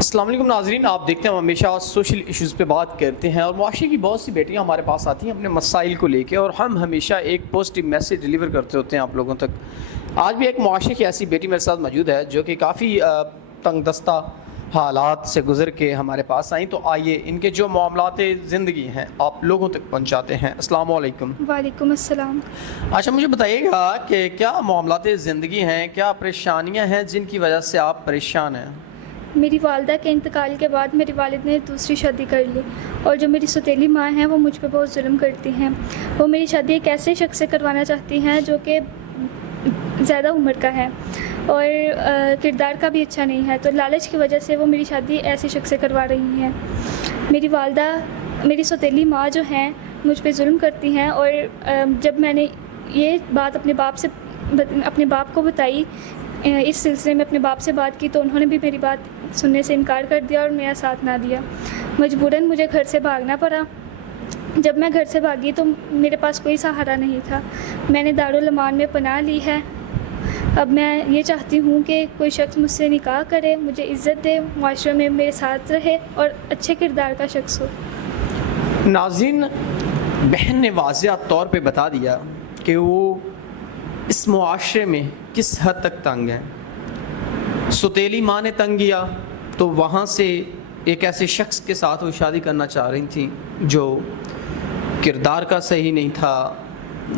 السلام علیکم ناظرین، آپ دیکھتے ہیں ہم ہمیشہ سوشل ایشوز پہ بات کرتے ہیں اور معاشرے کی بہت سی بیٹیاں ہمارے پاس آتی ہیں اپنے مسائل کو لے کے، اور ہم ہمیشہ ایک پازیٹیو میسیج ڈیلیور کرتے ہوتے ہیں آپ لوگوں تک۔ آج بھی ایک معاشرے کی ایسی بیٹی میرے ساتھ موجود ہے جو کہ کافی تنگ دستہ حالات سے گزر کے ہمارے پاس آئیں، تو آئیے ان کے جو معاملات زندگی ہیں آپ لوگوں تک پہنچاتے ہیں۔ السلام علیکم۔ وعلیکم السلام۔ اچھا، مجھے بتائیے گا کہ کیا معاملات زندگی ہیں، کیا پریشانیاں ہیں جن کی وجہ سے آپ پریشان ہیں؟ میری والدہ کے انتقال کے بعد میرے والد نے دوسری شادی کر لی، اور جو میری سوتیلی ماں ہیں وہ مجھ پہ بہت ظلم کرتی ہیں۔ وہ میری شادی ایک ایسے شخص سے کروانا چاہتی ہیں جو کہ زیادہ عمر کا ہے اور کردار کا بھی اچھا نہیں ہے، تو لالچ کی وجہ سے وہ میری شادی ایسے شخص سے کروا رہی ہیں۔ میری والدہ، میری سوتیلی ماں جو ہیں مجھ پہ ظلم کرتی ہیں، اور جب میں نے یہ بات اپنے باپ کو بتائی، اس سلسلے میں اپنے باپ سے بات کی، تو انہوں نے بھی میری بات سننے سے انکار کر دیا اور میرا ساتھ نہ دیا۔ مجبوراً مجھے گھر سے بھاگنا پڑا۔ جب میں گھر سے بھاگی تو میرے پاس کوئی سہارا نہیں تھا۔ میں نے دارالامان میں پناہ لی ہے۔ اب میں یہ چاہتی ہوں کہ کوئی شخص مجھ سے نکاح کرے، مجھے عزت دے، معاشرے میں میرے ساتھ رہے اور اچھے کردار کا شخص ہو۔ ناظرین، بہن نے واضح طور پہ بتا دیا کہ وہ اس معاشرے میں کس حد تک تنگ ہے۔ سوتیلی ماں نے تنگ کیا تو وہاں سے ایک ایسے شخص کے ساتھ وہ شادی کرنا چاہ رہی تھیں جو کردار کا صحیح نہیں تھا،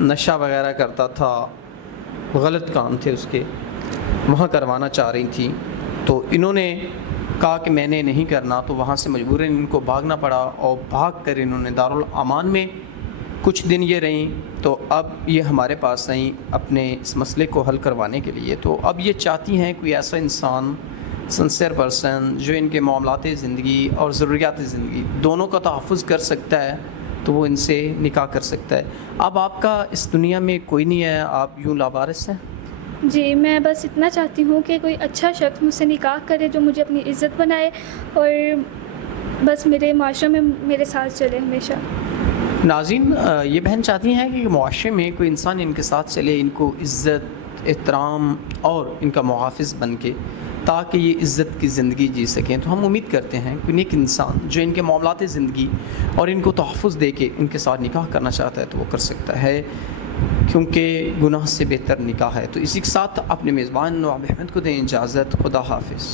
نشہ وغیرہ کرتا تھا، غلط کام تھے اس کے، وہاں کروانا چاہ رہی تھیں۔ تو انہوں نے کہا کہ میں نے نہیں کرنا، تو وہاں سے مجبوراً ان کو بھاگنا پڑا، اور بھاگ کر انہوں نے دارالامان میں کچھ دن یہ رہیں، تو اب یہ ہمارے پاس آئیں اپنے اس مسئلے کو حل کروانے کے لیے۔ تو اب یہ چاہتی ہیں کوئی ایسا انسان، سنسیئر پرسن، جو ان کے معاملات زندگی اور ضروریات زندگی دونوں کا تحفظ کر سکتا ہے، تو وہ ان سے نکاح کر سکتا ہے۔ اب آپ کا اس دنیا میں کوئی نہیں ہے، آپ یوں لاوارث ہیں؟ جی، میں بس اتنا چاہتی ہوں کہ کوئی اچھا شخص مجھ سے نکاح کرے جو مجھے اپنی عزت بنائے اور بس میرے معاشرے میں میرے ساتھ چلے ہمیشہ۔ ناظرین، یہ بہن چاہتی ہیں کہ معاشرے میں کوئی انسان ان کے ساتھ چلے، ان کو عزت، احترام اور ان کا محافظ بن کے، تاکہ یہ عزت کی زندگی جی سکیں۔ تو ہم امید کرتے ہیں کہ نیک انسان جو ان کے معاملات زندگی اور ان کو تحفظ دے کے ان کے ساتھ نکاح کرنا چاہتا ہے تو وہ کر سکتا ہے، کیونکہ گناہ سے بہتر نکاح ہے۔ تو اسی کے ساتھ اپنے میزبان نواب احمد کو دیں اجازت۔ خدا حافظ۔